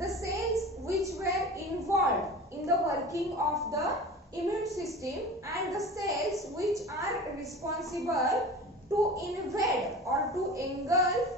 the cells which were involved in the working of the immune system and the cells which are responsible to invade or to engulf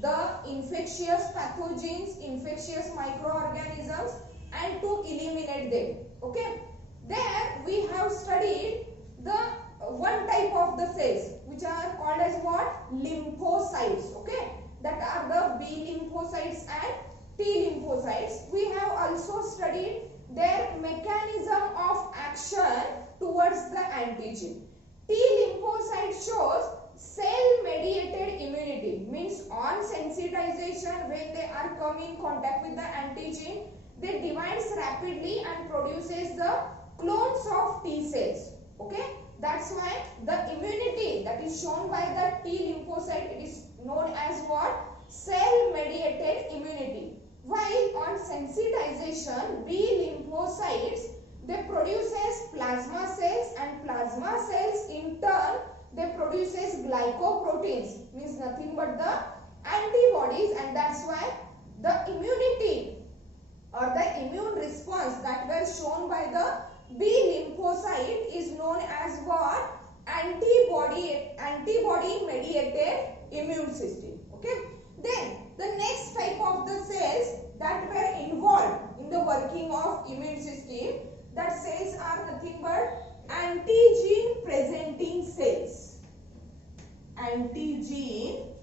the infectious pathogens, infectious microorganisms, and to eliminate them. Okay. There we have studied the one type of the cells which are called as what? Lymphocytes. Okay. That are the B lymphocytes and T lymphocytes. We have also studied their mechanism of action towards the antigen. T lymphocyte shows cell mediated immunity, means on sensitization, when they are come in contact with the antigen, they divides rapidly and produces the clones of T cells. Okay, that's why the immunity that is shown by the T lymphocyte, it is known as what? Cell mediated immunity. While on sensitization, B lymphocytes, they produces plasma cells, and plasma cells in turn they produces glycoproteins, means nothing but the antibodies, and that's why the immunity or the immune response that were shown by the B lymphocyte is known as what? Antibody mediated immune system. Okay. Then the next type of the cells that were involved in the working of immune system, that cells are nothing but antigen presenting cells. Antigen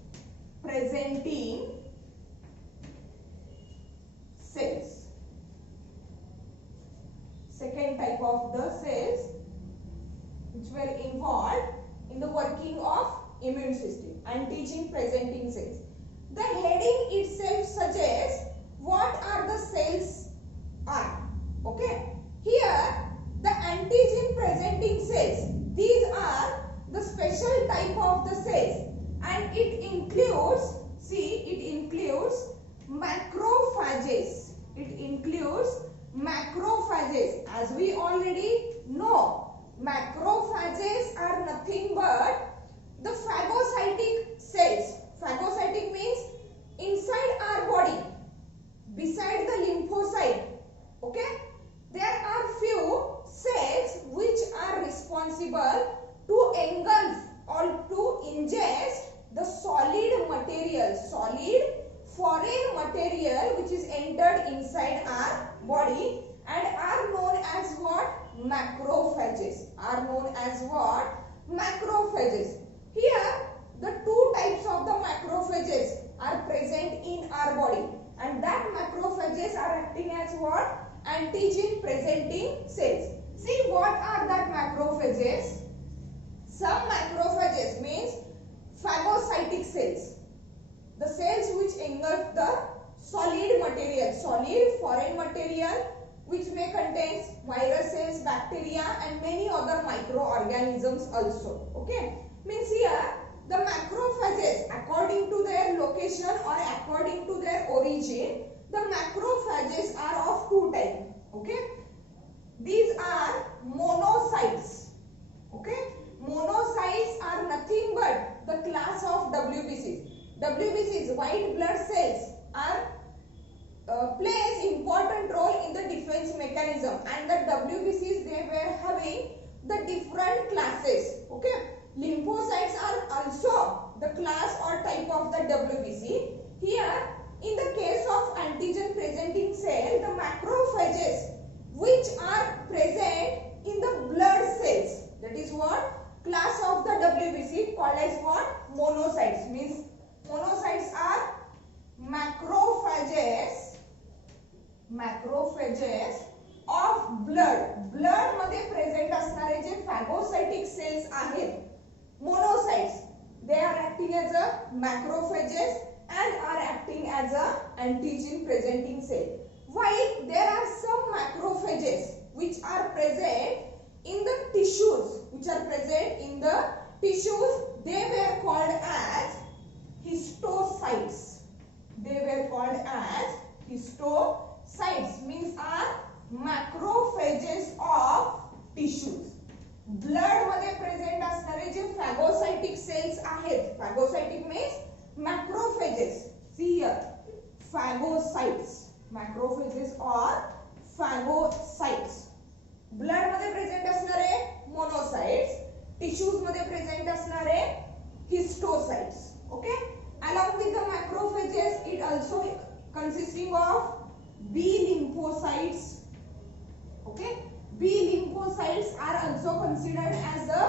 presenting cells. Second type of the cells which were involved in the working of immune system, antigen presenting cells. The heading itself suggests what are the cells are. Okay. Here the antigen presenting cells, these are the special type of the cells, and it includes, see, it includes macrophages. It includes macrophages. As we already know, macrophages are nothing but the phagocytic cells. Phagocytic means inside our body, beside the lymphocyte. Okay. There are few cells which are responsible to engulf or to ingest the solid material, solid foreign material which is entered inside our body, and are known as what? Macrophages. Are known as what? Macrophages. Here the two types of the macrophages are present in our body, and that macrophages are acting as what? Antigen presenting cells. See, what are that macrophages? Some macrophages means phagocytic cells, the cells which engulf the solid material, solid foreign material which may contain viruses, bacteria, and many other microorganisms also. Okay, means here the macrophages, according to their location or according to their origin, the macrophages are of two types. Okay, these are monocytes. Okay, monocytes are nothing but the class of WBCs. WBCs, white blood cells, are plays important role in the defense mechanism, and the WBCs, they were having the different classes. Okay, lymphocytes are also the class or type of the WBC. Here, in the case of antigen presenting cell, the macrophages which are present in the blood cells, that is what? Class of the WBC called as what? Monocytes. Means monocytes are macrophages of blood. Blood मध्ये present असणारे जे phagocytic cells आहेत, monocytes, they are acting as a macrophages and are acting as a antigen presenting cell. While there are some macrophages which are present in the tissues, they were called as histocytes. Means are macrophages of tissues. Blood मध्ये present असणारे जे phagocytic cells आहेत, phagocytic means macrophages. See here, phagocytes. Macrophages और फॅगोसाइट्स. Blood मध्ये present असणारे monocytes, tissues मध्ये present असणारे histiocytes. Okay, along with the macrophages it also consisting of B lymphocytes. Okay, B lymphocytes are also considered as the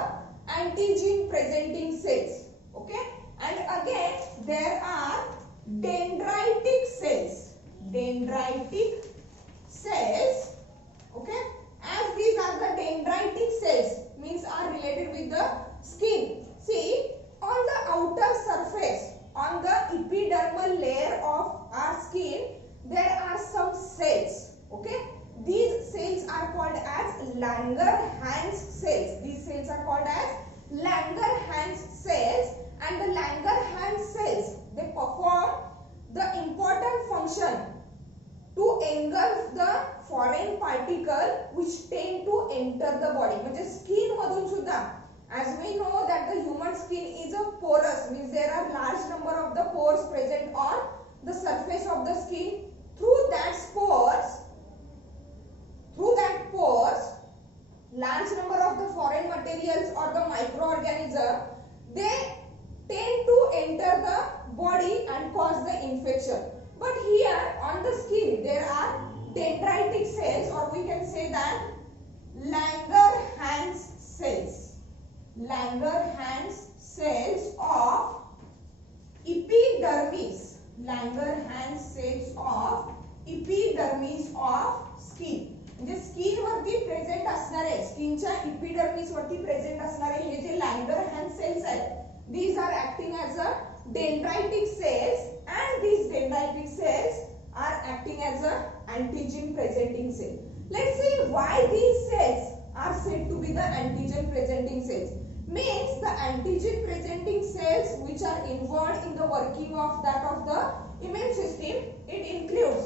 antigen presenting cells. Okay, and again there are dendritic cells. Dendritic cells. Okay, as these are the dendritic cells means are related with the skin. See, on the outer surface, on the epidermal layer of our skin, there are some cells. Okay, these cells are called as Langerhans cells. These cells are called as Langerhans cells, and the Langerhans cells, they perform the important function to engulf the foreign particle which tend to enter the body. म्हणजे skin मधून सुद्धा, as we know that the human skin is a porous, means there are large number of the pores present on the surface of the skin. Through that pores, large number of the foreign materials or the microorganism, they tend to enter the body and cause the infection. But here on the skin there are dendritic cells, or we can say that Langerhans cells. Langerhans cells of epidermis. Langerhans cells of epidermis of skin. म्हणजे skin वरती present असणारे, स्किनच्या epidermis वरती present असणारे हे जे Langerhans cells आहेत, these are acting as a dendritic cells, and these dendritic cells are acting as a antigen presenting cell. Let's see why these cells are said to be the antigen presenting cells. Means the antigen presenting cells which are involved in the working of that of the immune system, it includes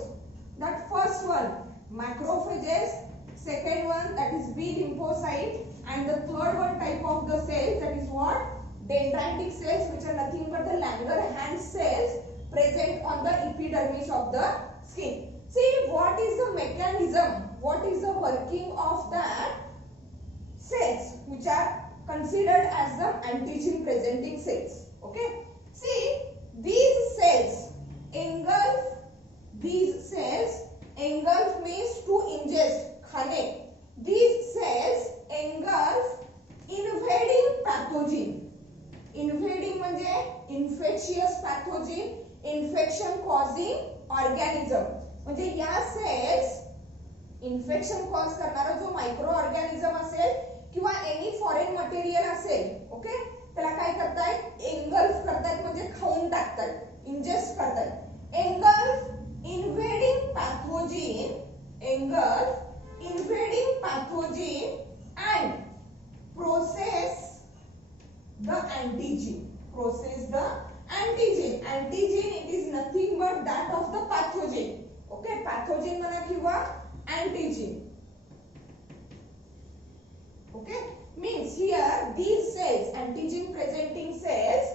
that first one macrophages, second one that is B lymphocyte, and the third one type of the cells, that is what, dendritic cells, which are nothing but the Langerhans cells present on the epidermis of the skin. See, what is the mechanism, what is the working of that cells which are considered as the antigen presenting cells. Okay, see, these cells engulf, these cells engulf means to ingest, khane. These cells engulf invading pathogen. Invading म्हणजे infectious pathogen, infection causing organism. म्हणजे या cells infection cause करणारा जो micro organism असेल किंवा any foreign material असेल, okay, त्याला काय करतायत, एंगल्फ करतायत म्हणजे खाऊन टाकतायत, इंजेस्ट करतायत. Engulf invading pathogen, engulf invading pathogen and process the antigen. Process the antigen. Antigen, it is nothing but that of the pathogen. Okay, pathogen म्हणा किंवा antigen. Okay, means here these cells, antigen presenting cells,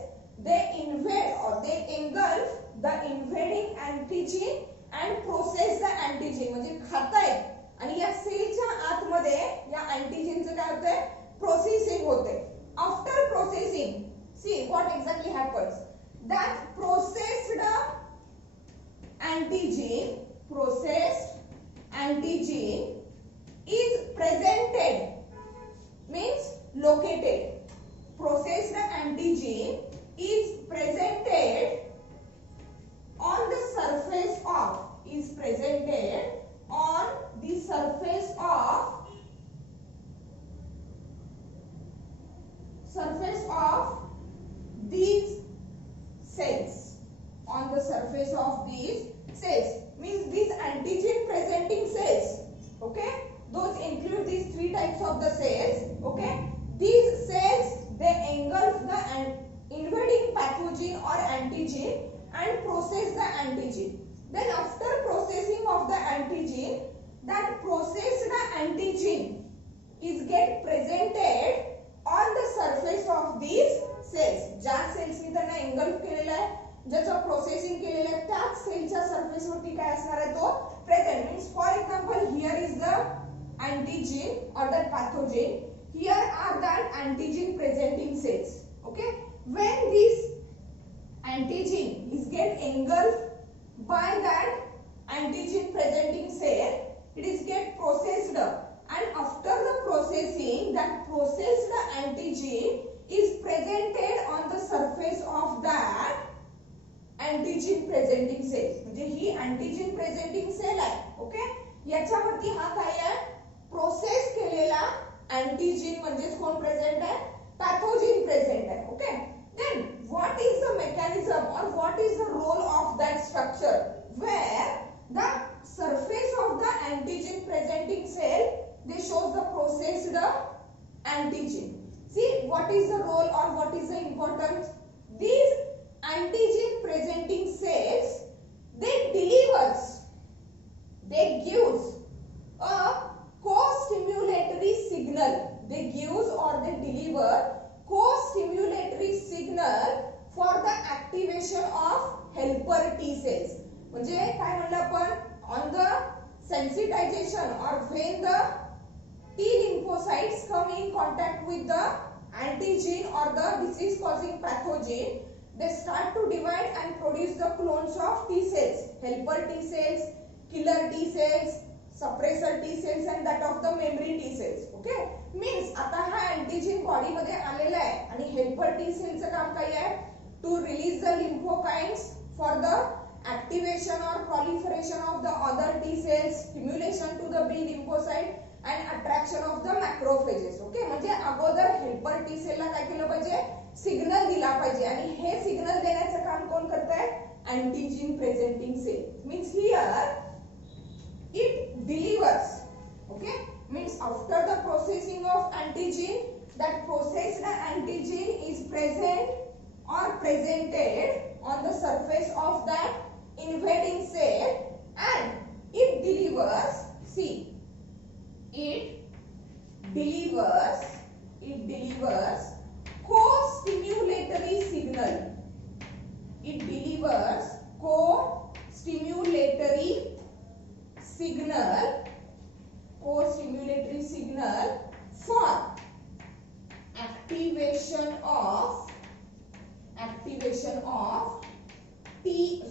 they invade or they engulf the invading antigen and process the antigen. म्हणजे खातायत आणि या सेलच्या आतमध्ये या अँटीजेनचं काय होतंय, प्रोसेसिंग होते. After processing, see what exactly happens. That processed antigen is presented, means located. Processed antigen is presented on the surface of, is presented on the surface of these cells. On the surface of these cells means these antigen presenting cells. Okay, those include these three types of the cells. Okay, these cells, they engulf the invading pathogen or antigen and process the antigen. Then after processing of the antigen, that processed antigen is get presented on the surface of these cells. ज्या sales ने त्यांना engulf केलेला आहे, ज्याचं processing केलेलं आहे, त्याच सेलच्या सरफेस वरती काय असणार आहे, तो present. Means for example, here is the antigen or the pathogen. Here are that antigen presenting cells. Okay. When this antigen is get engulfed by that antigen presenting cell, it is get processed, and after the processing, that processed antigen is presented on the surface of that antigen presenting cell. म्हणजे ही antigen presenting cell आहे. Okay. याच्यावरती हा काय आहे, process केलेला antigen म्हणजेच कोण present आहे, पॅथोजन प्रेझेंट आहे. Okay. Then what is the mechanism or what is the role of that structure where the surface of the antigen presenting cell, they shows the processed antigen. See what is the role or what is the importance. These antigen presenting cells, they delivers, they gives a co-stimulatory signal. They gives or they deliver co-stimulatory signal for the activation of helper T cells. म्हणजे काय म्हणलं आपण, on the sensitization or when the T lymphocytes come in contact with the antigen or the disease causing pathogen, they start to divide and produce the clones of T cells, helper T cells, killer T cells, suppressor T cells and that of the memory T cells. Okay. Means आता हा antigen body मध्ये आलेला आहे आणि helper T cell चं काम काय आहे, to release the lymphokines for the activation or proliferation of the other T cells, stimulation to the B lymphocyte and attraction of the macrophages. Okay. म्हणजे अगोदर helper T cell ला काय केलं पाहिजे, signal दिला पाहिजे आणि हे सिग्नल देण्याचं काम कोण करतंय, antigen presenting cell. Means here it delivers. Okay. Means after the processing of antigen, that processed antigen is present or presented on the surface of that invading cell and it delivers, see, it delivers co-stimulatory signal. It delivers co-stimulatory signal for activation of helper T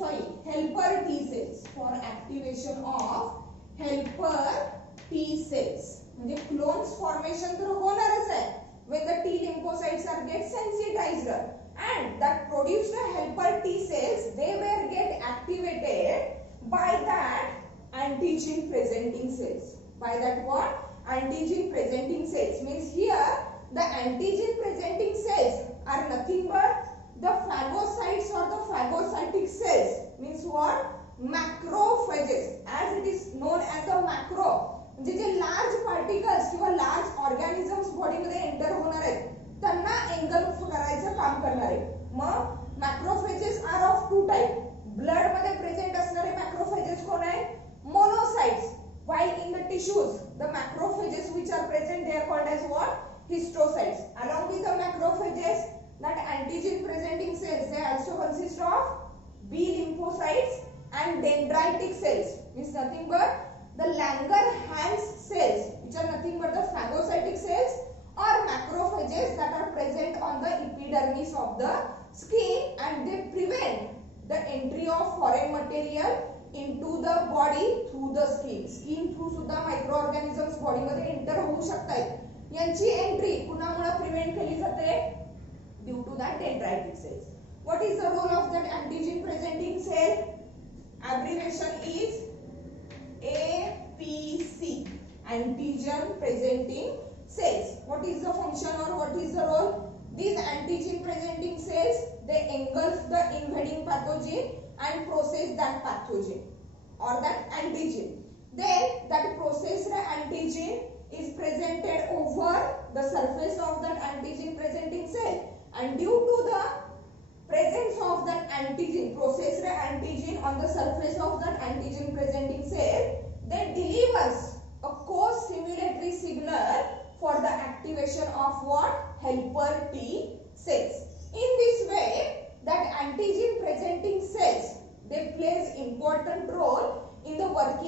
cells, for activation of helper T cells. म्हणजे clones formation तर होणारच आहे when the T lymphocytes are get sensitized and that produce the helper T cells, they will get activated by that antigen presenting cells. By that what? Antigen presenting cells. Means here the antigen presenting cells are nothing but the phagocytes or the phagocytic cells. Means what? Macrophages, as it is known as the macro. म्हणजे जे large particles किंवा large organisms body मध्ये enter होणार आहेत त्यांना एंगल्फ करायचं काम करणार आहे. मग macrophages are of two type. Blood मध्ये प्रेझेंट असणारे मॅक्रोफेजेस कोण आहेत, monocytes, while in the tissues the macrophages which are present, they are called as what, histocytes. Along with the macrophages, that antigen presenting cells, they also consist of B lymphocytes and dendritic cells, means nothing but the Langerhans cells, which are nothing but the phagocytic cells or macrophages that are present on the epidermis of the skin and they prevent the entry of foreign material into the body through the skin. Skin through सुद्धा microorganisms body मध्ये enter होऊ शकतात. यांची entry कुणामुळे prevent केली जाते, due to that dendritic cells. What is the role of that antigen presenting cell? Abbreviation is APC, antigen presenting cells. What is the function or what is the role? These antigen presenting cells, they engulf the invading pathogen and process that pathogen or that antigen. Then that processed antigen is presented over the surface of that antigen presenting cell, and due to the presence of that antigen, processed antigen on the surface of that antigen presenting cell, that delivers a co-stimulatory signal for the activation of what? Helper T cells. In this way, that antigen presenting cells, they plays important role in the working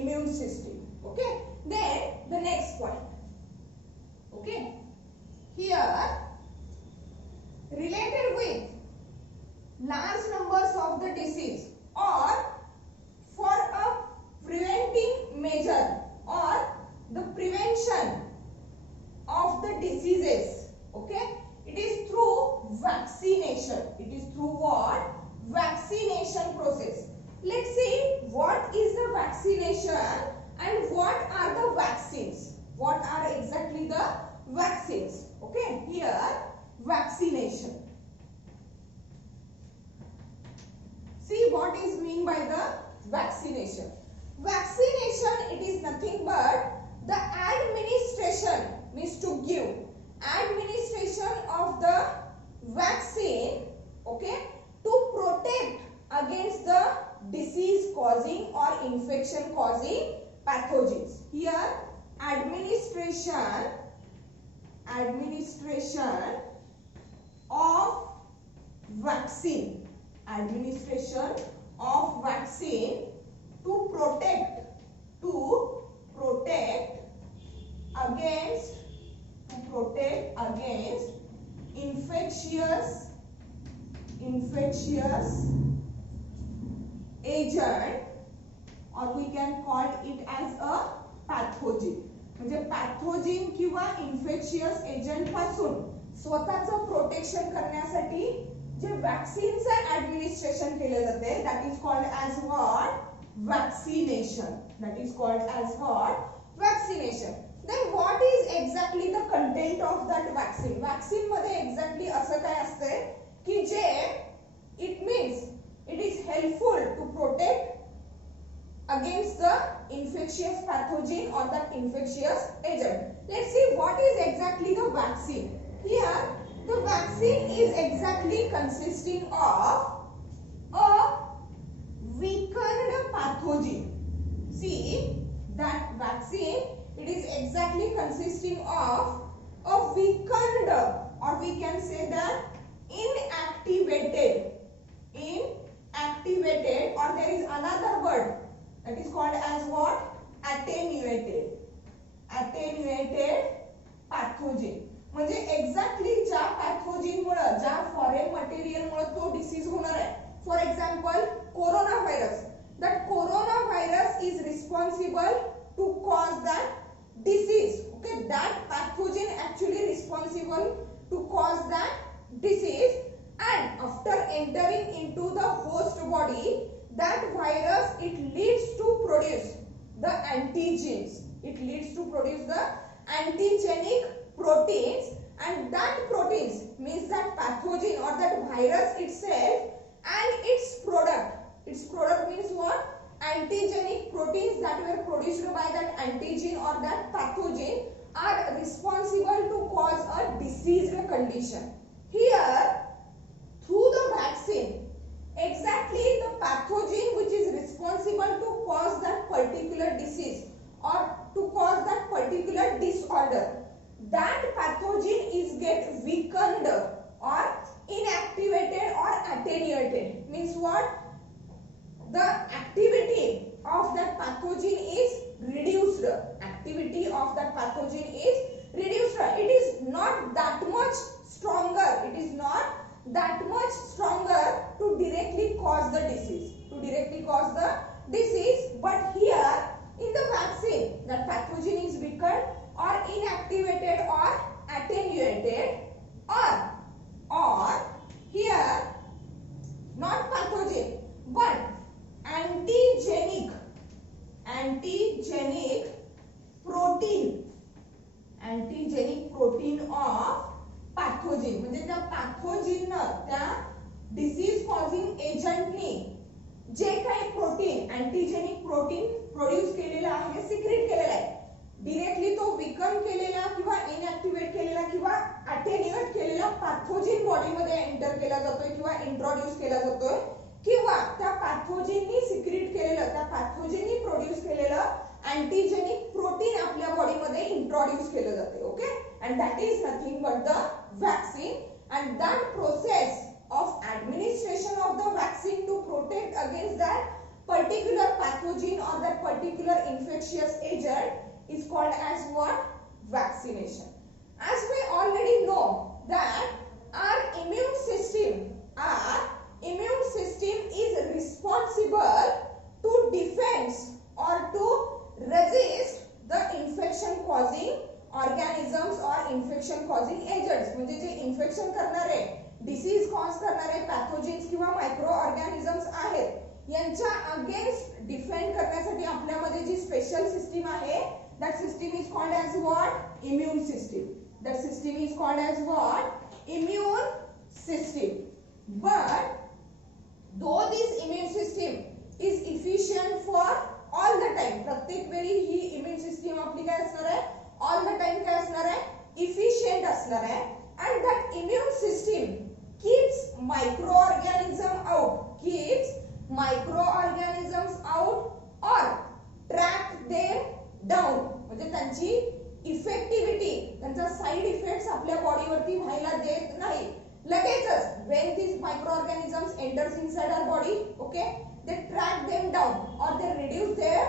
immune system. Okay. Then the next point. Okay. Here, related with large numbers of the disease or for a preventing measure or the prevention of the diseases. Okay. It is through vaccination. It is through what? Vaccination process. Let's see what is the vaccination and what are the vaccines. What are exactly the vaccines? Okay, here vaccination. See what is mean by the vaccination. Vaccination, it is nothing but the administration, means to give administration of the vaccine, okay, to protect against the disease causing or infection causing pathogens. Here administration of vaccine, administration of vaccine to protect against infectious agent, or we can call it as a pathogen. म्हणजे पॅथोजिन किंवा infectious agent पासून स्वतःचं protection करण्यासाठी जे वॅक्सीनचं administration केले जाते, that is called as what? Vaccination. That is called as what? Vaccination. Then what is exactly the content of that vaccine? Vaccine मध्ये exactly असं काय असते की जे it means it is helpful to protect against the infectious pathogen or that infectious agent. Let's see what is exactly the vaccine. Here the vaccine is exactly consisting of a weakened pathogen. See that vaccine, it is exactly consisting of a weakened, or we can say that inactivated, or there is another word that is called as what? Attenuated pathogen. म्हणजे exactly ज्या pathogen मुळे, ज्या foreign material मुळे तो disease होणार आहे. For example corona virus. That corona virus is responsible to cause that disease. Okay, that pathogen actually responsible to cause that disease, and after entering into the host body, that virus, it leads to produce the antigens. It leads to produce the antigenic proteins, and that proteins means that pathogen or that virus itself and its product. Its product means what? Antigenic proteins that were produced by that antigen or that pathogen are responsible to cause a diseased condition. Here, through the vaccine, exactly the pathogen which is responsible to cause that particular disease or to cause that particular disorder, that pathogen is get weakened or inactivated or attenuated. Means what? The activity of that pathogen is reduced. Activity of that pathogen is reduced. It is not that much stronger. It is not that much stronger to directly cause the disease. But here in the vaccine, that pathogen is weakened or inactivated or attenuated, or here not pathogen but antigenic protein of pathogen. म्हणजे त्या pathogen त्या disease causing agent ने जे काही protein antigenic protein produce केलेला आहे, secrete केलेला आहे, directly तो विकन केलेला किंवा इनएक्टिवेट केलेला किंवा अटेन्युएट केलेला पॅथोजन बॉडी मध्ये एंटर केला जातोय किंवा इंट्रोड्यूस केला जातोय, किंवा त्या पॅथोजननी सिक्रेट केलेलं, त्या पॅथोजननी प्रोड्यूस केलेलं अँटीजेनिक प्रोटीन आपल्या बॉडी मध्ये इंट्रोड्यूस केलं जाते. Okay, and that is nothing but the vaccine, and that process of administration of the vaccine to protect against that particular pathogen or that particular particular infectious agent is called as what? Vaccination. As we already know that our immune system is responsible to defend or to resist the infection causing organisms or infection causing agents. म्हणजे जे infection करणारे, disease cause करणारे पॅथोजेन्स किंवा micro organisms आहेत यांच्या against defend करण्यासाठी आपल्यामध्ये जी special system आहे, that system is called as what? Immune system. That system is called as what? Immune system. But though this immune system is efficient for all the time, प्रत्येक वेळी ही immune system आपली काय असणार आहे? All the time काय असणार आहे? Efficient असणार आहे. And that immune system keeps microorganisms out or track them down. म्हणजे त्यांची इफेक्टिव्हिटी, त्यांचा साइड इफेक्ट्स आपल्या बॉडीवरती व्हायला देत नाही. लगेचच when these microorganisms enters inside our body, okay, they track them down or they reduce their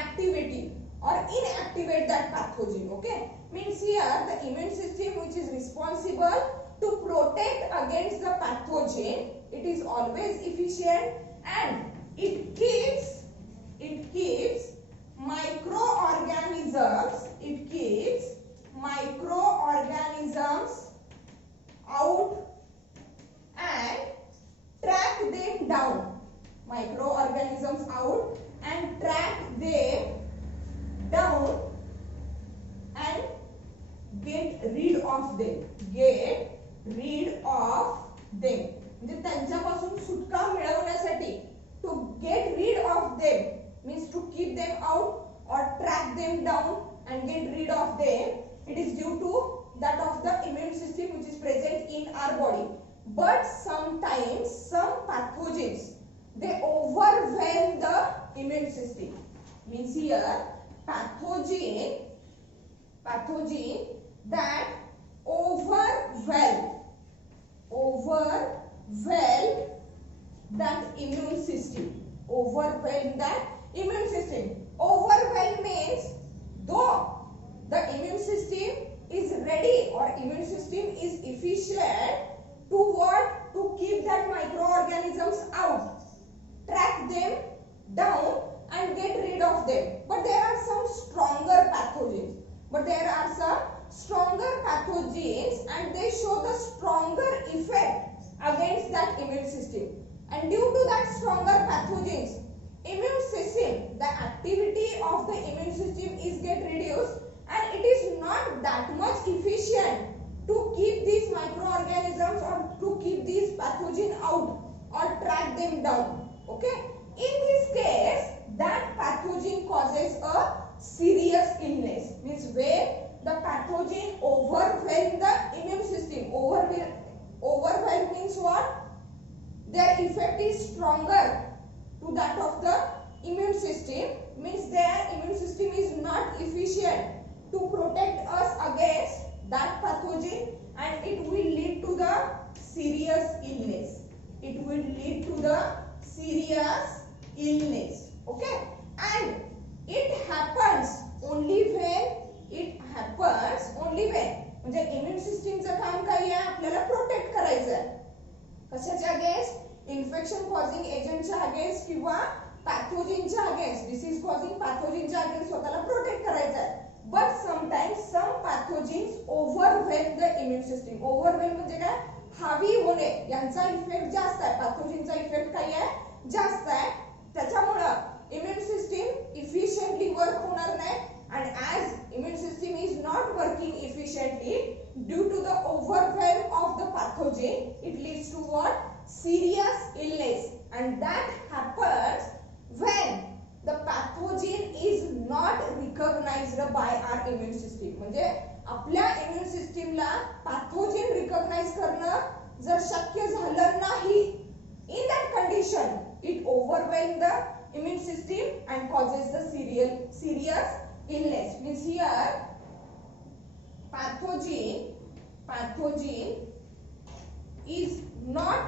activity or inactivate that pathogen. Okay, means here the immune system which is responsible to protect against the pathogen, it is always efficient and it keeps microorganisms out and track them down. Microorganisms out and track them down and get rid of them. म्हणजे त्यांच्यापासून सुटका मिळवण्यासाठी, to get rid of them means to keep them out or track them down and get rid of them. It is due to that of the immune system which is present in our body. But sometimes some pathogens, they overwhelm the immune system. Means here pathogen that overwhelm that immune system. Overwhelm that immune system. Overwhelm means though the immune system is ready or immune system is efficient to what? To keep that microorganisms out, track them down and get rid of them. But there are some stronger pathogens and they show the stronger effect against that immune system. And due to that stronger pathogens, immune system, the activity of the immune system is get reduced and it is not that much efficient to keep these microorganisms or to keep these pathogen out or track them down. Okay, in this case that pathogen causes a serious illness. Means where the pathogen overwhelm the immune system. Overwhelm means what? Their effect is stronger to that of the immune system, means their immune system is not efficient to protect us against that pathogen and it will lead to the serious illness. Okay, and it happens only when म्हणजे immune सिस्टीमचं काम काय आहे? आपल्याला protect करायचं आहे. कशाच्या against? Infection causing एजंटच्या अगेन्स्ट किंवा पॅथोजेनच्या अगेन्स्ट, डिसीज कॉजिंग पॅथोजेनच्या अगेन्स्ट स्वतःला प्रोटेक्ट करायचं आहे. But sometimes some pathogens overwhelm the immune system. Overwhelm म्हणजे काय? हावी होणे, यांचा इफेक्ट जास्त आहे. पॅथोजेनचा इफेक्ट काय आहे? जास्त आहे. त्याच्यामुळे इम्यून सिस्टीम इफिशियंटली वर्क होणार नाही. And as immune system is not working efficiently due to the overwhelm of the pathogen, it leads to what? Serious illness. And that happens when the pathogen is not recognized by our immune system. म्हणजे आपल्या immune systemला pathogen recognize करणं जर शक्य झालं नाही, in that condition it overwhelms the immune system and causes the serious illness. Means here pathogen is not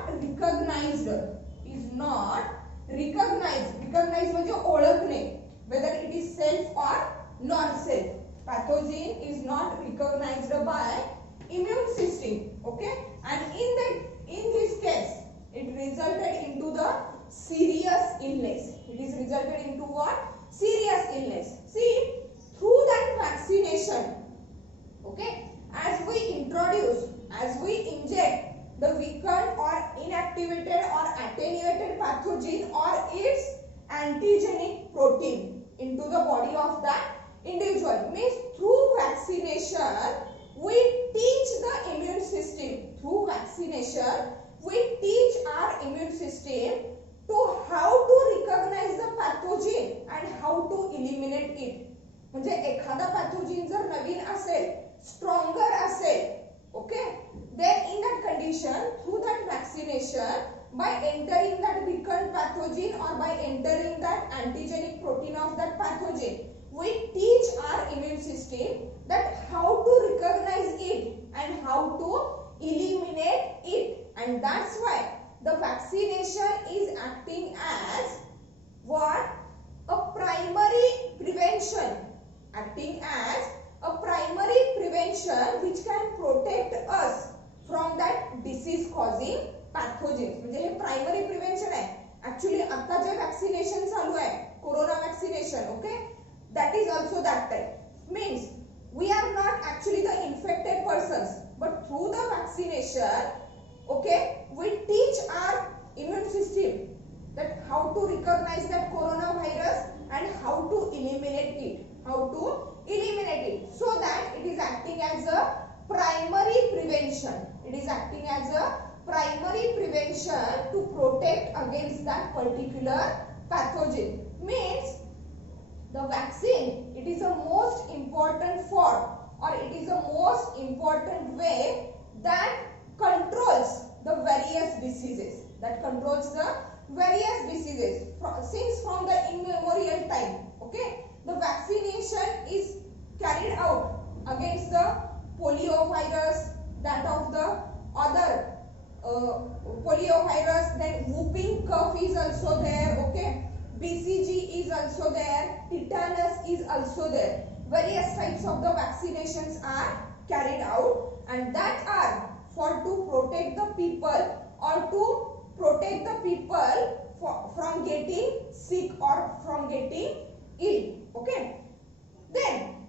recognized. Recognize म्हणजे ओळखणे. Whether it is self or non-self. Pathogen is not recognized by immune system. Okay, and in this case, it resulted into the serious illness. It is resulted into what? Serious illness. See, through that vaccination, okay, as we introduce, as we inject the weakened or inactivated or attenuated pathogen or its antigenic protein into the body of that individual, means through vaccination we teach the immune system, through vaccination we teach our immune system to how to recognize the pathogen and how to eliminate it. म्हणजे एखादा pathogen जर नवीन असेल, stronger असेल, okay, then in that condition, through that vaccination, by entering that weakened pathogen or by entering that antigenic protein of that pathogen, we teach our immune system that how to recognize it and how to eliminate it. And that's why the vaccination is acting as what? A primary prevention. Acting as a primary prevention which can protect us from that disease causing pathogens. म्हणजे हे primary prevention आहे. Actually आता जे vaccination चालू आहे, corona vaccination, okay, that is also that type. Means we are not actually the infected persons, but through the vaccination, okay, we teach our immune system that how to recognize that coronavirus and how to eliminate it. How to eliminate it, so that it is acting as a primary prevention. It is acting as a primary prevention to protect against that particular pathogen. Means the vaccine, it is a most important form or it is a most important way that controls the various diseases. That controls the various diseases since from the immemorial time. Okay, the vaccination is carried out against the polio virus, that of the other polio virus, then whooping cough is also there, okay, BCG is also there, tetanus is also there. Various types of the vaccinations are carried out, and that are for to protect the people or to protect the people from getting sick or from getting ill. Okay, then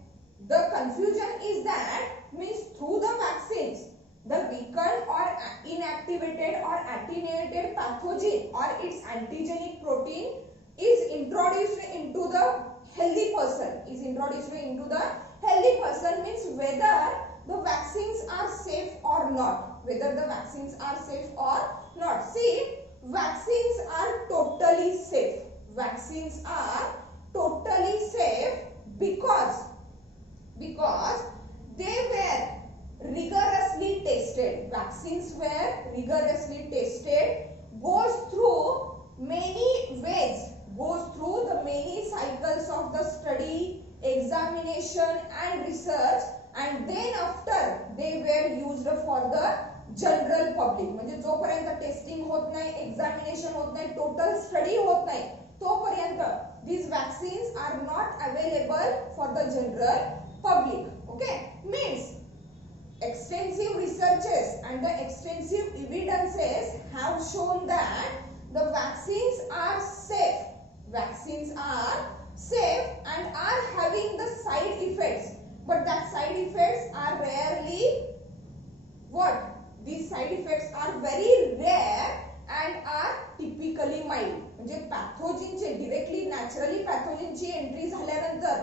the confusion is that means through the vaccines the weakened or inactivated or attenuated pathogen or its antigenic protein is introduced into the healthy person. Is introduced into the healthy person means whether the vaccines are safe or not. Whether the vaccines are safe or not. See, vaccines are totally safe. Vaccines are totally safe because they were rigorously tested. Vaccines were rigorously tested, goes through many ways, goes through the many cycles of the study, examination and research, and then after they were used for the general public. म्हणजे जोपर्यंत testing होत नाही, examination होत नाही, total study होत नाही, तोपर्यंत these vaccines are not available for the general public. Okay, means extensive researches and the extensive evidences have shown that the vaccines are safe. Vaccines are safe and are having the side effects, but that side effects are rarely what? These side effects are very rare and are typically mild. म्हणजे पॅथोजनचे directly naturally पॅथोजनची entry झाल्यानंतर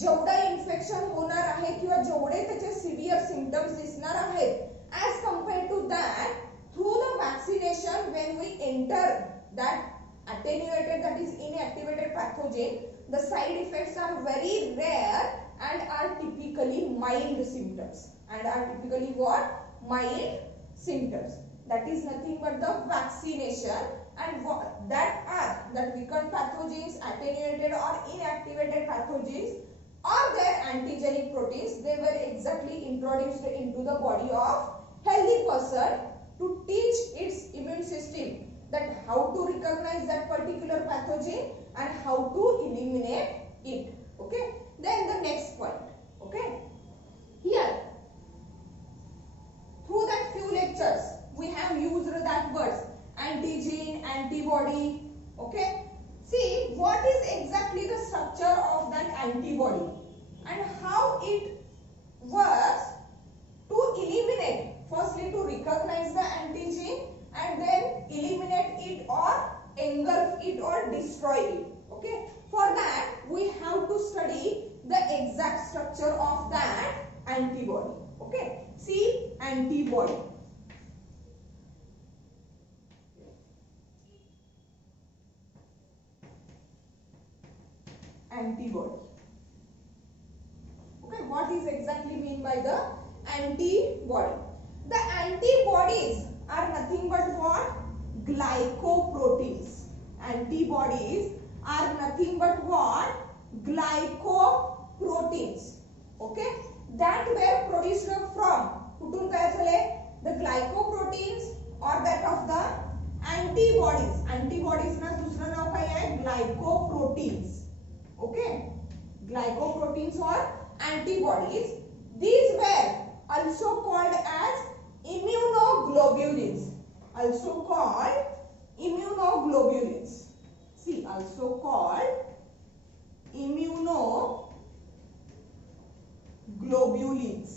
जेवढं infection होणार आहे किंवा जेवढे त्याचे severe symptoms दिसणार आहेत as compared to that through the vaccination when we enter that attenuated, that is inactivated pathogen, the side effects are very rare and are typically mild symptoms. And are typically what? Mild symptoms. That is nothing but the vaccination, and that weakened pathogens, attenuated or inactivated pathogens or their antigenic proteins, they were exactly introduced into the body of healthy person to teach its immune system that how to recognize that particular pathogen and how to eliminate it. Okay. antibody. And how it works? To eliminate, firstly to recognize the antigen and then eliminate it or engulf it or destroy it. Okay, for that we have to study the exact structure of that antibody. Okay, see, antibody. Antibody. Okay, what is exactly mean by the antibody? The antibodies are nothing but what? Glycoproteins. Antibodies are nothing but what? Glycoproteins. Okay, that were produced from कुठून तयार झाले? The glycoproteins or that of the antibodies. Antibodies ना दूसरा नाव काय आहे? Glycoproteins. Okay, glycoproteins or antibodies. These were also called as immunoglobulins. Also called immunoglobulins. See, also called immunoglobulins.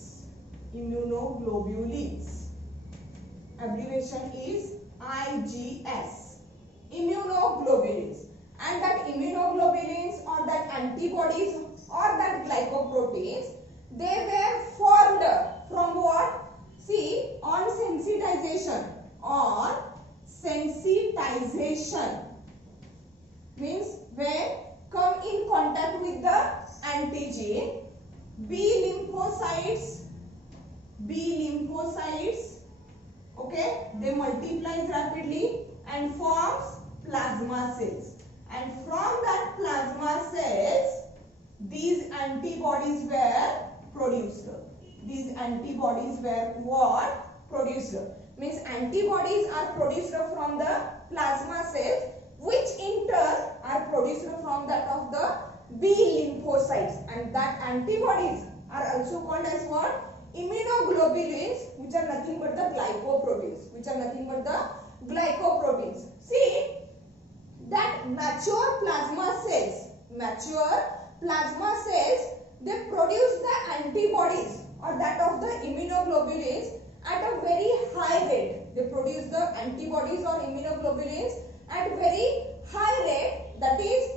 Immunoglobulins. Abbreviation is IGS. Immunoglobulins. And that immunoglobulins or that antibodies or that glycoproteins, they were formed from what? See, on sensitization. On sensitization means when come in contact with the antigen, B lymphocytes, okay, they multiply rapidly and forms plasma cells. And from that plasma cells, these antibodies were produced. These antibodies were what? Produced. Means antibodies are produced from the plasma cells, which in turn are produced from that of the B lymphocytes. And that antibodies are also called as what? Immunoglobulins, which are nothing but the glycoproteins. See, that mature plasma cells, they produce the antibodies or that of the immunoglobulins at a very high rate. They produce the antibodies or immunoglobulins at very high rate. That is,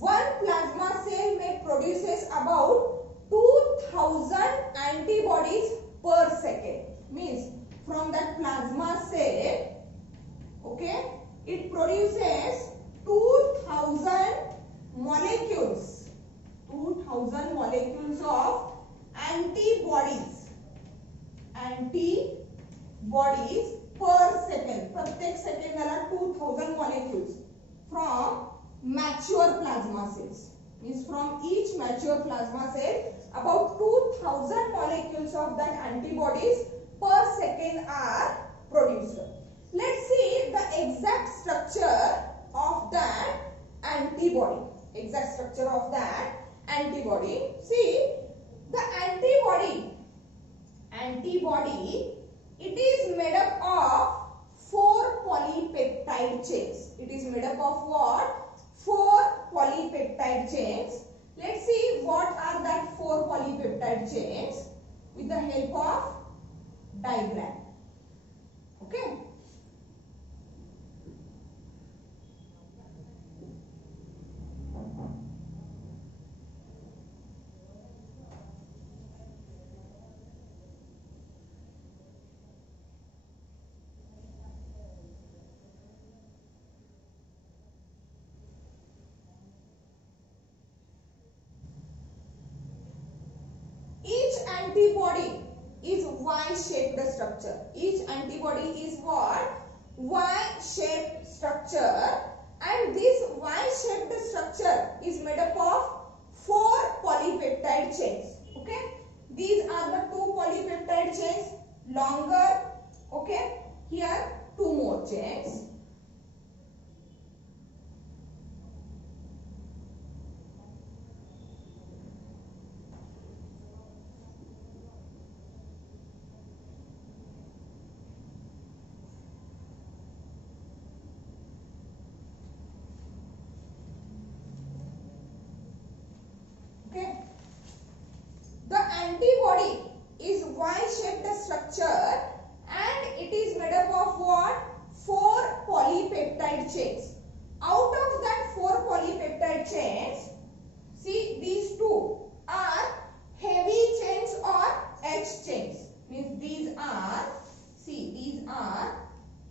one plasma cell may produces about 2000 antibodies per second. Means from that plasma cell, okay, it produces 2000 molecules of antibodies per second. प्रत्येक सेकंदाला 2000 molecules from mature plasma cells. Means from each mature plasma cell, about 2000 molecules of that antibodies per second are produced. Let's see the exact structure of that antibody. See, the antibody, it is made up of 4 polypeptide chains. It is made up of what? 4 polypeptide chains. Let's see what are that 4 polypeptide chains with the help of diagram. Okay. Antibody is Y-shaped structure. Each antibody is what? Y-shaped structure, and this Y-shaped structure is made up of 4 polypeptide chains. Okay, these are the 2 polypeptide chains, longer. Okay, here 2 more chains. antibody is Y-shaped structure and it is made up of what? 4 polypeptide chains. Out of that 4 polypeptide chains, see these two are heavy chains or H chains. Means these are, see these are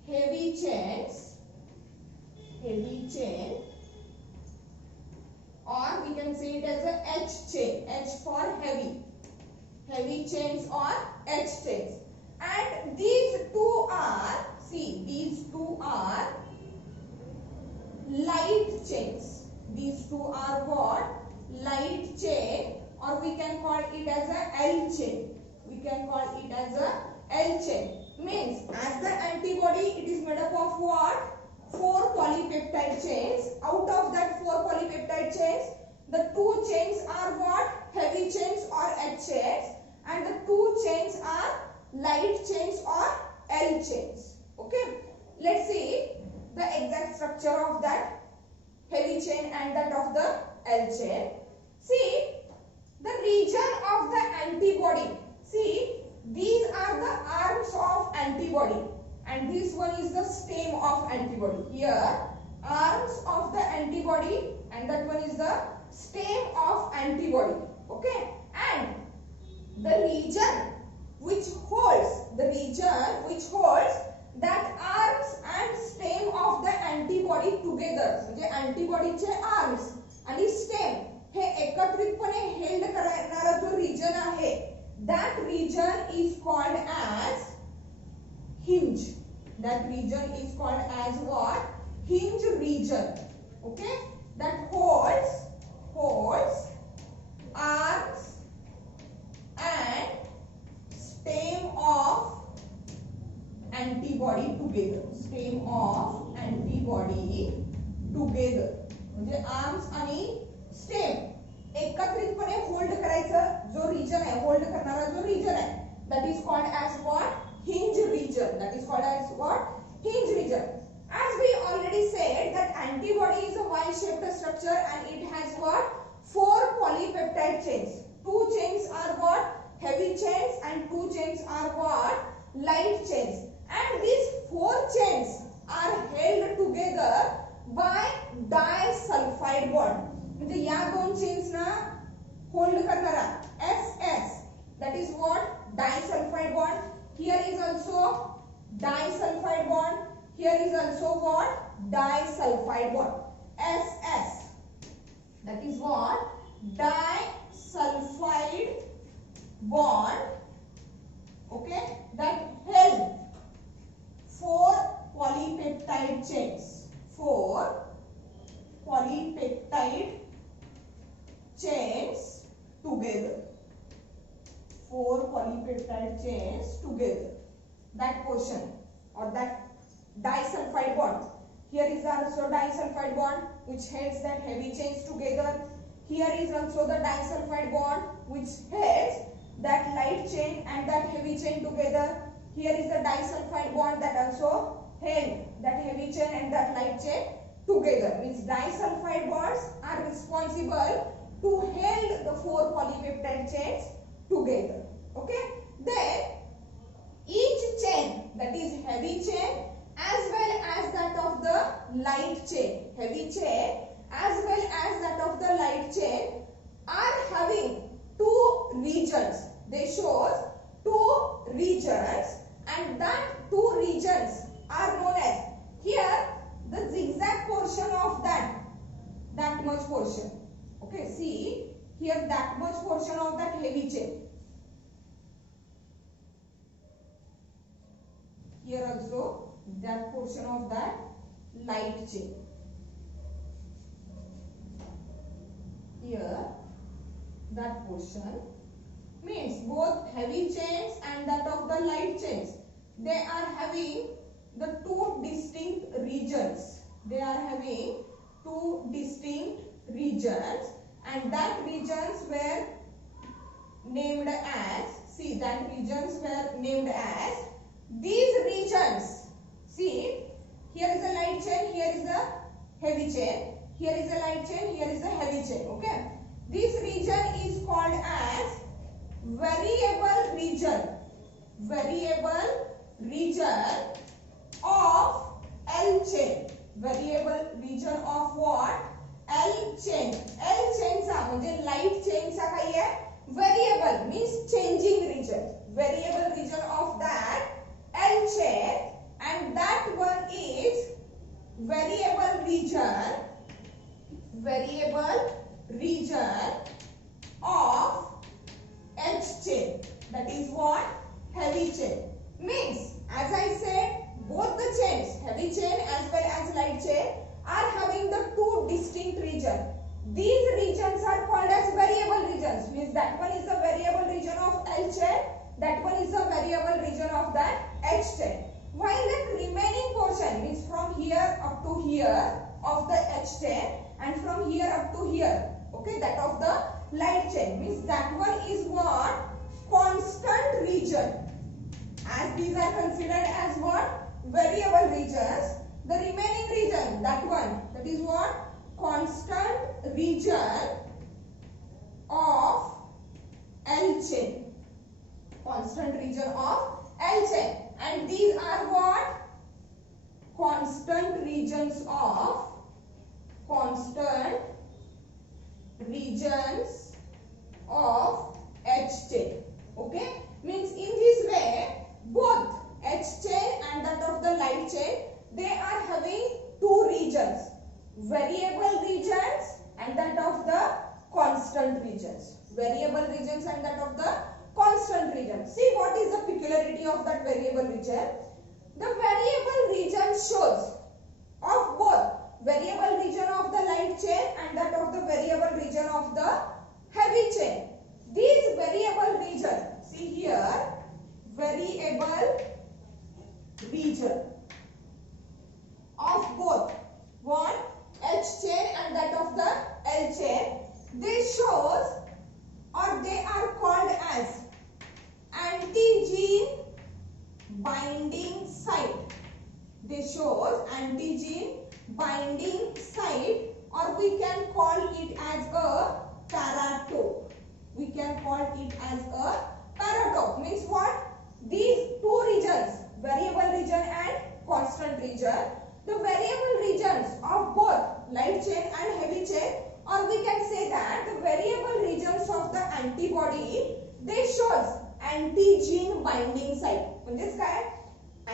heavy chains, or we can say it as a H chain, H for heavy chains or H chains. And these two are, see these two are light chains. These two are what? Light chain, or we can call it as a L chain. We can call it as a L chain. Means as the antibody, it is made up of what? 4 polypeptide chains. Out of that 4 polypeptide chains, the 2 chains are what? Heavy chains or H chains, and the 2 chains are light chains or L chains. Okay. Let's see the exact structure of that heavy chain and that of the L chain. See the region of the antibody. See, these are the arms of antibody and this one is the stem of antibody. Here arms of the antibody and that one is the stem of antibody. Okay, and the region which holds that arms and stem of the antibody together. म्हणजे antibody चे arms आणि stem हे एकत्रितपणे held करणारा जो region आहे, that region is called as hinge. That region is called as what? Hinge region. Okay, that holds arms and stem of antibody together. Stem of antibody together. म्हणजे arms आणि stem एकत्रितपणे hold करायचं जो region आहे, hold करणारा जो region आहे, that is called as what? Hinge region. That is called as what? Hinge region. As we already said that antibody is a Y-shaped structure and it has what? 4 polypeptide chains. 2 chains are what? Heavy chains and 2 chains are what? Light chains. And these 4 chains are held together by disulfide bond. म्हणजे या दोन chains ना hold करणारा SS, that is what? Disulfide bond. Here is also disulfide bond. Here is also what? Disulfide bond. SS, that is what? Disulfide bond. Okay, that held 4 polypeptide chains. 4 polypeptide chains together. 4 polypeptide chains together. That portion or that disulfide bond. Here is also disulfide bond which holds that heavy chains together. Here is also the disulfide bond which holds that light chain and that heavy chain together. Here is the disulfide bond that also held that heavy chain and that light chain together. Means disulfide bonds are responsible to hold the 4 polypeptide chains together. Okay, then each chain, that is heavy chain as well as that of the light chain, heavy chain as well as that of the light chain are having 2 regions. They shows 2 regions and that 2 regions are known as, here the zigzag portion of that much portion. Okay, see here that much portion of that heavy chain. Here also that portion of that light chain. Here that portion means both heavy chains and that of the light chains, they are having the 2 distinct regions. They are having 2 distinct regions and that regions were named as, see that regions were named as these regions. See, here is a light chain, here is a heavy chain, here is a light chain, here is a heavy chain. Okay, this region is called as variable region of L chain. Variable region of what? L chain. L chain चा म्हणजे light chain चा काय आहे? Variable means changing region. Variable region of that L chain, and that one is variable region of H chain. That is what? Heavy chain. Means, as I said, both the chains, heavy chain as well as light chain, are having the two distinct regions. These regions are called as variable regions. Means that one is the variable region of L chain, that one is the variable region of that H chain. While the remaining portion means from here up to here of the H chain and from here up to here, okay, that of the light chain, means that one is what? Constant region. As these are considered as what? Variable regions. The remaining region, that one, that is what? Constant region of L chain. Constant region of L chain. And these are what? Constant regions of H chain. Okay? Means in this way, both H chain and that of the light chain, they are having two regions. Variable regions and that of the constant regions. Variable regions and that of the constant region. See what is the peculiarity of that variable region. The variable region shows of both variable region of the light chain and that of the variable region of the heavy chain. These variable region, see here, variable region of both one H chain and that of the L chain, they shows or they are called as anti-gene binding site. They shows anti-gene binding site, or we can call it as a paratope. We can call it as a paratope. Means what? These two regions, variable region and constant region, the variable regions of both light chain and heavy chain, or we can say that the variable regions of the antibody, they shows anti-gene binding site. म्हणजेच काय?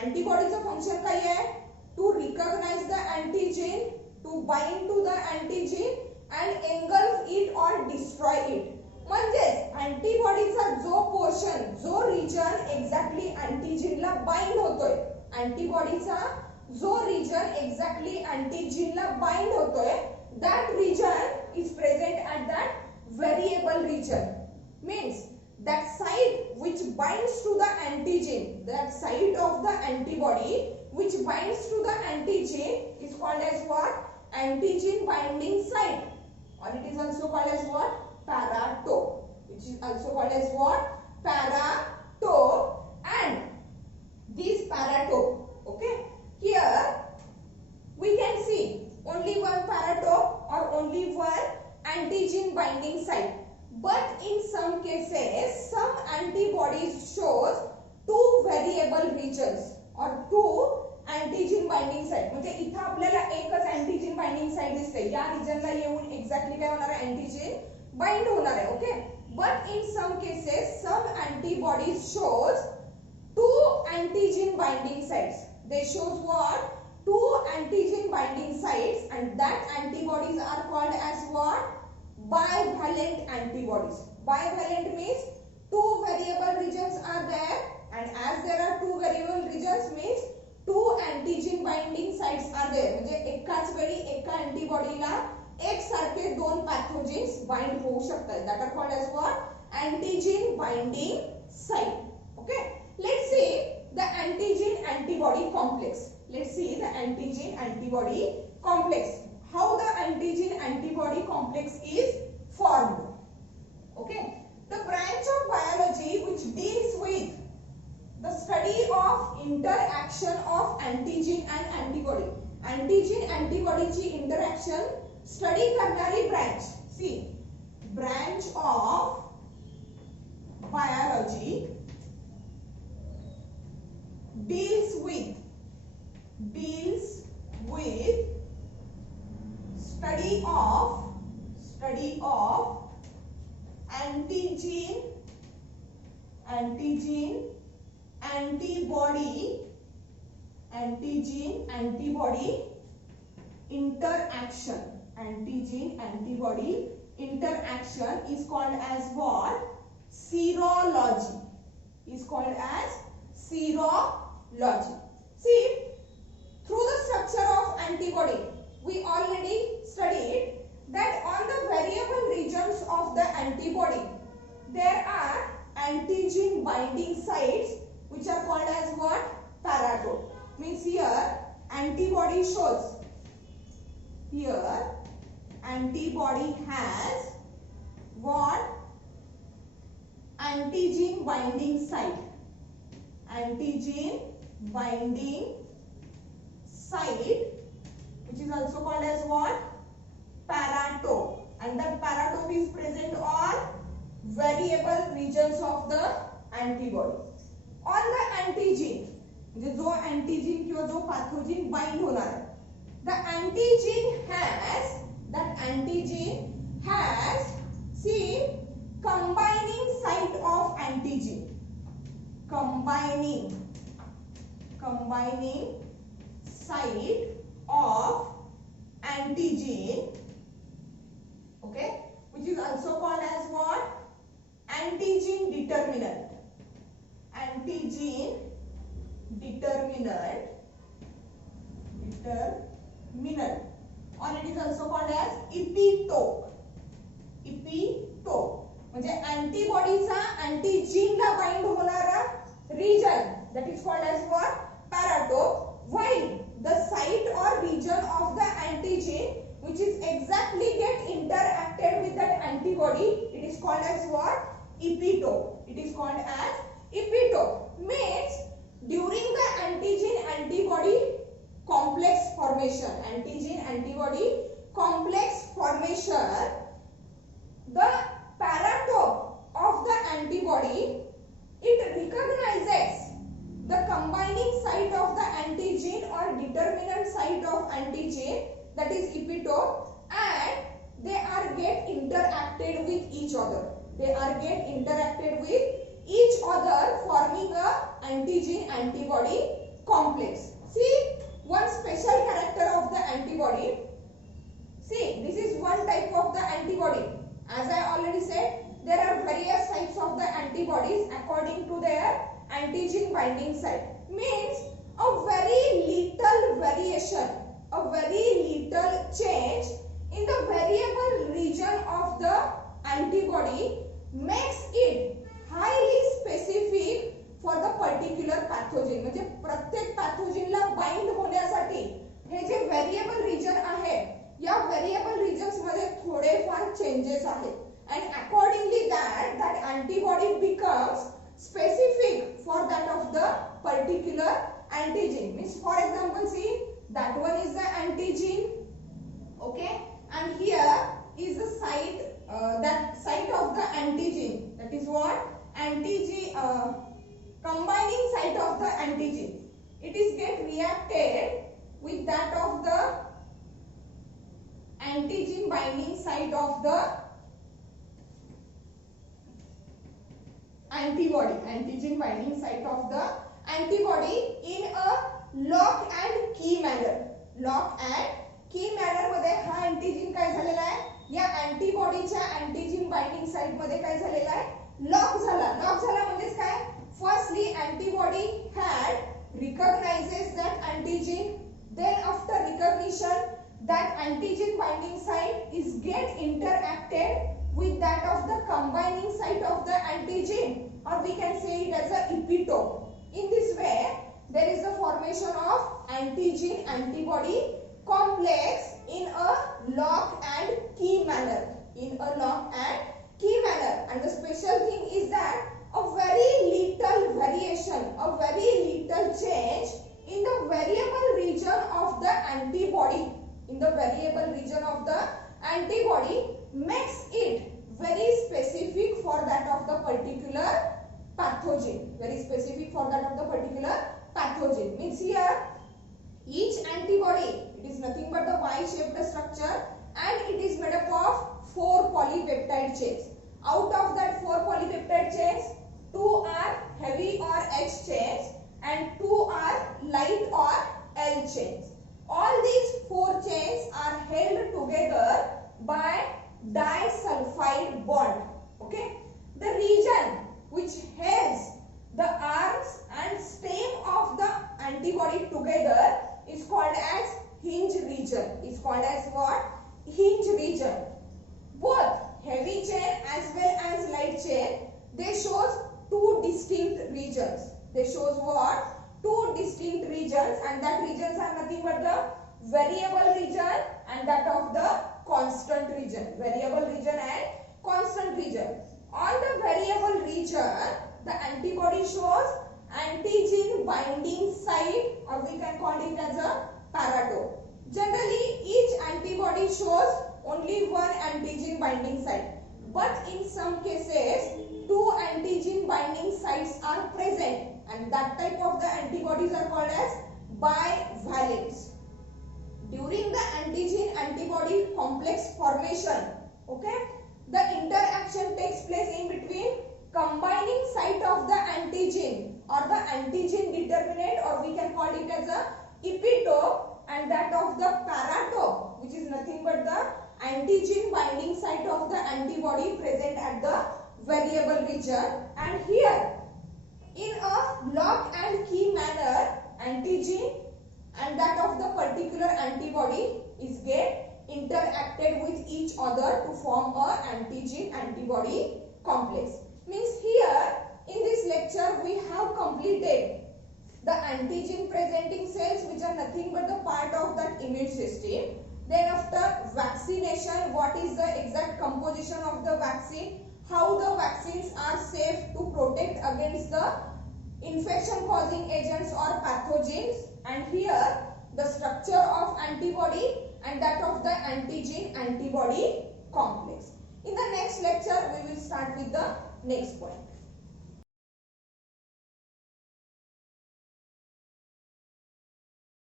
Antibodyचं function काय आहे? To recognize the antigen, to bind to the antigen and engulf it or destroy it. म्हणजेच antibody चा जो portion, जो region exactly antigen ला bind होतोय, antibody चा जो region exactly antigen ला bind होतोय, that region is present at that variable region. Means that site which binds to the antigen, that site of the antibody which binds to the antigen is called as what? Antigen binding site, or it is also called as what? Paratope, which is also called as what? Paratope. And this paratope, okay, here we can see only one paratope or only one antigen binding site. But in some cases, some antibodies shows two variable regions or two antigen binding site. म्हणजे इथं आपल्याला एकच antigen binding site दिसते. या region ला येऊन exactly काय होणार आहे? Antigen bind होणार आहे. Okay. But in some cases, some antibodies shows two antigen binding sites. They shows what? Two antigen binding sites, and that antibodies are called as what? Bivalent antibodies. Bivalent means two variable regions are there, and as there are two variable regions means two antigen binding sites are there. म्हणजे एकाच वेळी एका antibody एक सारखे दोन pathogens bind होऊ शकतात. That are called as what? Antigen binding site. Okay. Let's see the antigen antibody complex. Let's see the antigen antibody complex. How the antigen antibody complex is formed. Okay. The branch of biology which deals with the study of interaction of antigen and antibody. Antigen antibody ची interaction study करणारी branch. See, branch of biology deals with antigen, antibody, antigen, antibody interaction. Antigen, antibody interaction is called as what? Serology. Is called as serology. See, through the structure of antibody, we already studied that on the variable regions of the antibody, there are antigen binding sites which are called as what? Paratope. Means here antibody shows. Here antibody has what? Antigen binding site. Antigen binding site, which is also called as what? Paratope. And that paratope is present on variable regions of the antibody. On the antigen, जो antigen किंवा जो pathogen bind होणार है, the antigen has see combining site of antigen. Combining site of antigen, okay, which is also called as what? Antigen determinant. Antigen determinant, or it is also called as epitope. Epitope म्हणजे antibody चा antigen ला bind होणारा region, that is called as what? Paratope. While the site or region of the antigen which is exactly get interacted with that antibody, it is called as what? Epitope. It is called as epitope. Means during the antigen antibody complex formation, the paratope of the antibody, it recognizes the combining site of the antigen or determinant site of antigen, that is epitope, and they are get interacted with each other. Forming a antigen antibody complex. See, one special character of the antibody. See, this is one type of the antibody. As I already said, there are various types of the antibodies according to their antigen binding site. Means a very little variation, a very little change in the variable region of the antibody makes it highly specific for the particular pathogen. म्हणजे प्रत्येक pathogenला bind होण्यासाठी हे जे variable region आहे, या variable regions मध्ये थोडेफार changes आहेत, and accordingly that antibody becomes specific for that of the particular antigen. Means for example, see, that one is the antigen, okay, and here is the site, that site of the antigen, that is what? Antigen, combining site of the antigen. It is get reacted with that of the antigen binding site of the antibody. Antigen binding site of the antibody in a lock and key manner. Lock and key manner मध्ये हा antigen काय झालेला आहे? या antibody च्या antigen binding site मध्ये काय झालेला आहे? लॉक झाला म्हणजेच काय? Firstly, antibody had recognizes that antigen. Then after recognition, that antigen binding site is get interacted with that of the combining site of the antigen, or we can say it as a epitope. In this way, there is the formation of antigen antibody complex in a lock and key manner. And the special thing is that a very little variation, a very little change in the variable region of the antibody, makes it very specific for that of the particular pathogen. Means here each antibody, it is nothing but a Y-shaped structure, and it is made up of 4 polypeptide chains. Out of that 4 polypeptide chains, 2 are heavy or H chains and 2 are light or L chains. All these 4 chains are held together by disulfide bond. Okay. The region which holds the arms and stem of the antibody together is called as hinge region. Is called as what? Hinge region. Both heavy chain as well as light chain, they shows 2 distinct regions. They shows what? 2 distinct regions, and that regions are nothing but the variable region and that of the constant region. Variable region and constant region. On the variable region, the antibody shows antigen binding site, or we can call it as a paratope. Generally, each antibody shows only one antigen binding site, but in some cases 2 antigen binding sites are present, and that type of the antibodies are called as bivalents. During the antigen antibody complex formation, okay, the interaction takes place in between combining site of the antigen or the antigen determinant, or we can call it as a epitope, and that of the paratope, which is nothing but the antigen binding site of the antibody present at the variable region. And here, in a lock and key manner, antigen and that of the particular antibody is get interacted with each other to form a antigen antibody complex. Means here in this lecture we have completed the antigen presenting cells, which are nothing but the part of that immune system. Then after vaccination, what is the exact composition of the vaccine, how the vaccines are safe to protect against the infection causing agents or pathogens, and here the structure of antibody and that of the antigen antibody complex. In the next lecture we will start with the next point.